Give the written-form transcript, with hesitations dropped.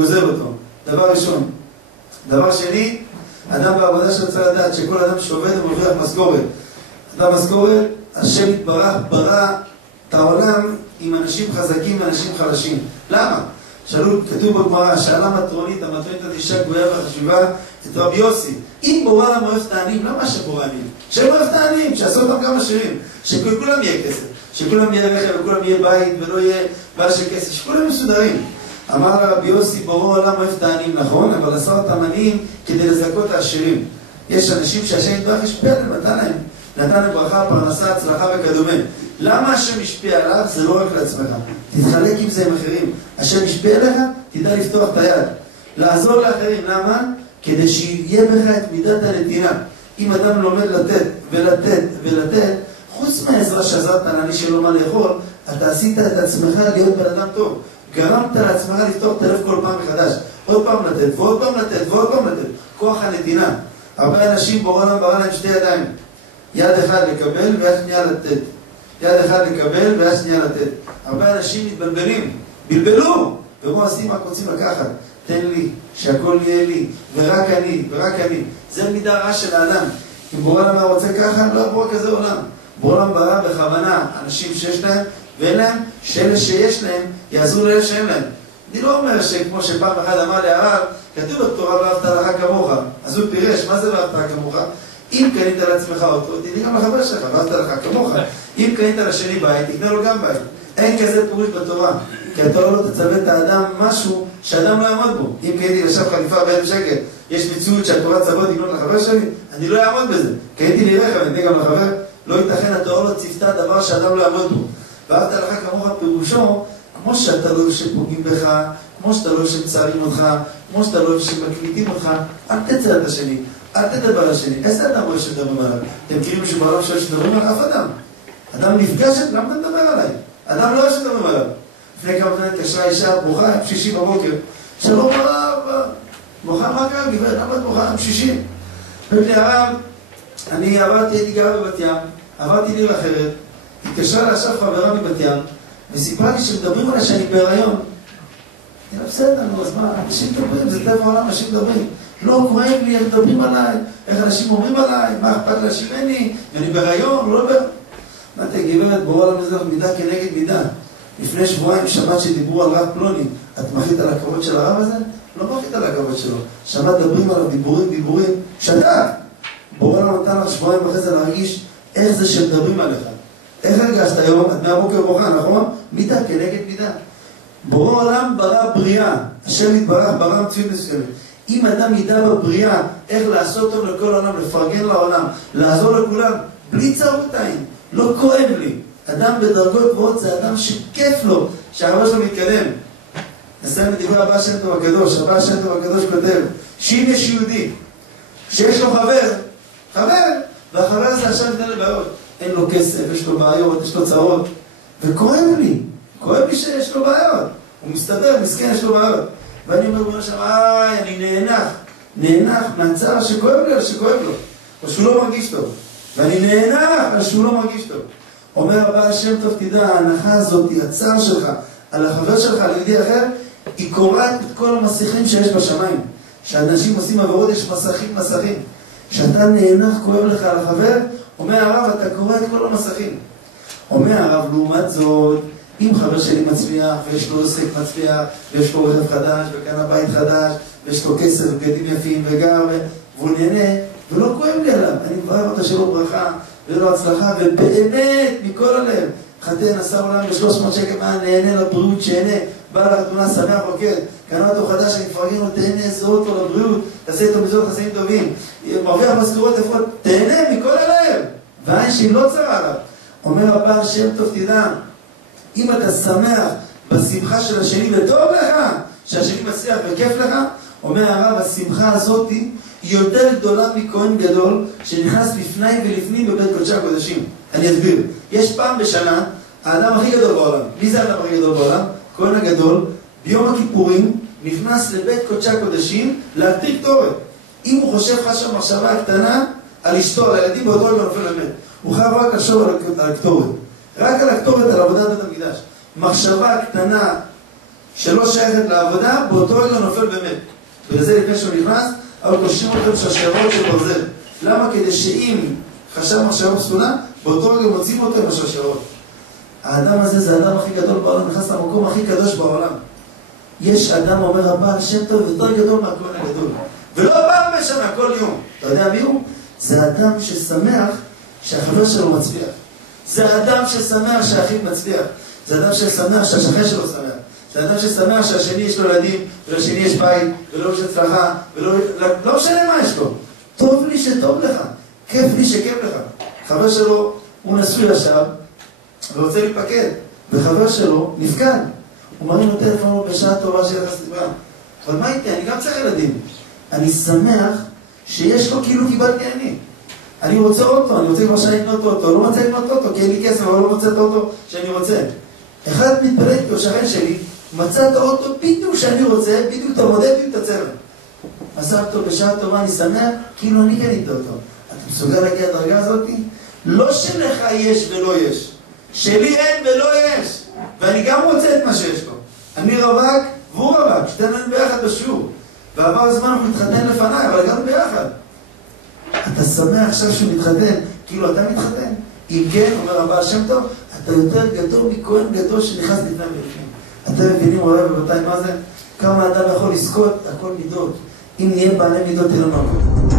גוזל אותו. דבר ראשון. דבר שני, אדם בעבודה שרצה לדעת שכל אדם שעובד ומרוויח משכורת. אדם משכורת, השם יתברך ברא את העולם עם אנשים חזקים ואנשים חלשים. למה? כתוב בגמרא, שאלה המטרונית את אישה גבוהה וחשובה, את רבי יוסי, אם בורא להם אוהב את העניים, למה שבורא עניים? שאוהב את העניים, שעשו אותם כמה שירים, שכולם יהיה כסף, שכולם יהיה רכב וכולם יהיה בית ולא יהיה בעיה של כסף, שכולם מסודרים. אמר רבי יוסי, בורא עולם אוהב את העניים, נכון, אבל עשה אותם עניים כדי לזכות את העשירים. יש אנשים שהשם יתברך השפיע עליהם, נתן להם ברכה, פרנסה, הצלחה וכדומה. למה השם משפיע עליו? זה לא רק לעצמך. תתחלק עם זה עם אחרים. השם משפיע עליך, תדע לפתוח את היד. לעזור לאחרים. למה? כדי שיהיה בך את מידת הנתינה. אם אדם לומד לתת ולתת ולתת, חוץ מהעזרה שעזרת לעני שלא מה לאכול, אתה עשית את עצמך להיות בן אדם טוב. גרמת לעצמך לפתוח את הלב כל פעם מחדש. עוד פעם לתת ועוד פעם לתת ועוד פעם לתת. כוח הנתינה. הרבה אנשים בעולם ברא להם שתי ידיים. יד אחד לקבל ויד שנייה לתת. יד אחד לקבל ויד שנייה לתת. הרבה אנשים מתבלבלים, בלבלו, ומה עושים רק רוצים לקחת. תן לי, שהכל יהיה לי, ורק אני, ורק אני. זה מידה רע של האדם. אם בורא למה רוצה ככה, לא יבוא כזה עולם. בורא למה ברא בכוונה אנשים שיש להם ואין להם, שאלה שיש להם יעזרו לאלה שאין להם. אני לא אומר שכמו שפעם אחד אמר לי הרב, כתוב בתורה ואהבת לך כמוך. אז הוא פירש, מה זה ואהבת כמוך? אם קנית לעצמך אותו, תדעי גם לחבר שלך, ואהבת לך כמוך. אם קנית לשני בית, תקנה לו גם בית. אין כזה פירוש בתורה, כי התורה לא תצווה את האדם משהו שאדם לא יעמוד בו. אם קניתי לשם חליפה ב1,000 שקל, יש מציאות שהתורה צווה תקנות לחבר שלי, אני לא אעמוד בזה. קניתי לי רכב, אני אתן גם לחבר, לא ייתכן, התורה לא צוותה דבר שאדם לא יעמוד בו. ואהבת לך כמוך פירושו, כמו שאתה לא אוהב שפוגעים בך, כמו שאתה לא אוהב שמצערים אותך, כמו שאתה לא אוהב שמקליטים אותך, אל תצא את השני, אל תדבר על השני. איזה אדם רואה שדברים עליו? אתם מכירים שבעולם שואל שדברים על אף אדם. אדם נפגש, למה אתה מדבר עליי? אדם לא רואה שדברים עליו. לפני כמה זמן התקשרה אישה, בוכה, שישי בבוקר. שלום הרב, בוכה מה קרה? גברת, למה את בוכה? שישי. ובני הרב, אני עברתי, הייתי גרה בבת ים, עברתי לעיר אחרת, התקשרה לאשף חברה מבת ים, וסיפרה לי שמדברים עליי שאני בהיריון. אני בסדר, נו, אז מה, אנשים מדברים, זה טבע העולם, אנשים מדברים. לא כואב לי, הם מדברים עליי, איך אנשים אומרים עליי, מה אכפת לאנשים ממני, ואני בהיריון, לא בהיריון. אמרתי, גברת, בורא עולם מזרח מידה כנגד מידה. לפני שבועיים שמעת שדיברו על רב פלוני, את מחית על הכבוד של הרב הזה? לא מחית על הכבוד שלו. שמעת דברים עליו, דיבורים, שתק! בורא עולם נתן לך שבועיים אחרי זה להרגיש איך זה שמדברים עליך. איך הרגשת היום? את מהבוקר בוכה, נכון? מידה כנגד מידה. בורא עולם ברא בריאה, השם יתברך ברא מציאות מסוימת. אם אדם ידע בבריאה איך לעשות אותו לכל העולם, לפרגן לעולם, לעזור לכולם, בלי צרות עין, לא כואב לי. אדם בדרגות גבוהות זה אדם שכיף לו, שהרבה שלו מתקדם. נסיים את דברי הבא שם טוב הקדוש. הבא שם טוב הקדוש כותב, שאם יש יהודי שיש לו חבר, והחבר הזה עכשיו ניתן לבעיות. אין לו כסף, יש לו בעיות, יש לו צרות, וכואב לי שיש לו בעיות. הוא מסתבר, מסכן, יש לו בעיות. ואני אומר בו שם, אני נהנח מהצער שכואב לו, או שהוא לא מרגיש טוב. ואני נהנח על שהוא לא מרגיש טוב. אומר הבעל שם טוב, תדע, ההנחה הזאת, הצער שלך, על החבר שלך, על יהודי אחר, היא קוראת את כל המסכים שיש בשמיים. כשאנשים עושים עברות, יש מסכים. כשאתה נהנח, כואב לך על החבר, אומר הרב, אתה קורא את כל המסכים. אומר הרב, לעומת זאת, אם חבר שלי מצליח, ויש לו עוסק מצליח, ויש לו רכב חדש, וקנה בית חדש, ויש לו כסף, בגדים יפים, וגר, והוא נהנה, ולא כואב לי עליו. אני מברך אותו שלו ברכה, ולא הצלחה, ובאמת, מכל הלב, חתן, עשה עולם ב300 שקל, נהנה לבריאות, שהנה, בא לחתונה, שמח רוקד, קנה אותו חדש, אני מפרגן לו, תהנה, עזור אותו לבריאות, תעשה איתו מזור חסאים טובים, מרוויח משכורות איפה, תהנה מכל הלב, והעין שהיא לא צרה עליו. אומר הבעל שם טוב, תדע, אם אתה שמח בשמחה של השני וטוב לך, שהשני מצליח וכיף לך, אומר הרב, השמחה הזאת היא יותר גדולה מכהן גדול שנכנס לפני ולפנים בבית קודשי הקודשים. אני אסביר. יש פעם בשנה, האדם הכי גדול בעולם. מי זה האדם הכי גדול בעולם? כהן הגדול, ביום הכיפורים, נכנס לבית קודשי הקודשים להקטיר קטורת. אם הוא חושב חשב מחשבה הקטנה על אשתו, על הילדים, באותו רגע נופל למת. הוא חייב רק לחשוב על הקטורת. רק על הקטורת, על עבודת בית המקדש. מחשבה קטנה שלא שייכת לעבודה, באותו רגע נופל באמת. ולזה לפני שהוא נכנס, אבל קושרים אותו בשרשרות של ברזל. למה? כדי שאם חשב מחשבה פסולה, באותו רגע מוצאים אותו עם השרשרות. האדם הזה זה האדם הכי גדול בעולם, נכנס למקום הכי קדוש בעולם. יש אדם, אומר הבעל שם טוב, יותר גדול מהכהן הגדול. ולא פעם בשנה, כל יום. אתה יודע מי הוא? זה האדם ששמח שהחבר שלו מצליח. זה האדם ששמח שהאחיו מצליח. זה האדם ששמח שהשכן שלו שמח. זה האדם ששמח שהשני יש לו ילדים, ולשני יש בית, ולא יש הצלחה, לא משנה מה יש לו. טוב לי שטוב לך, כיף לי שכיף לך. חבר שלו, הוא נשוי עכשיו, ורוצה להיפקד, וחבר שלו נפקד. הוא מרים לו טלפון בשעה טובה שיהיה לך סליבה. אבל מה איתי? אני גם צריך ילדים. אני שמח שיש לו כאילו קיבלתי אני רוצה אוטו, אני רוצה כבר שאני לקנות אוטו, לא רוצה לקנות אוטו, כי אין לי כסף, אבל לא רוצה את האוטו שאני רוצה. אחד מתפלט פה, שכן שלי, מצא את האוטו בדיוק שאני רוצה, בדיוק את המודל, בדיוק את הצבע. עשה אותו בשעה טובה, אני שמח, כאילו אני קניתי אותו. אתה מסוגל להגיע לדרגה הזאת? לא שלך יש ולא יש. שלי אין ולא יש. ואני גם רוצה את מה שיש לו. אני רווק והוא רווק, שתינו ביחד בשיעור. ועבר הזמן הוא מתחתן לפניי, אבל גם ביחד. אתה שמח עכשיו שהוא מתחתן, כאילו אתה מתחתן. אם כן, אומר הבעל שם טוב, אתה יותר גדול מכהן גדול שנכנס לפני המלכים. אתם מבינים, רבי ובתיים, מה זה? כמה אדם יכול לזכות? הכל מידות. אם נהיה בעלי מידות, אין לנו.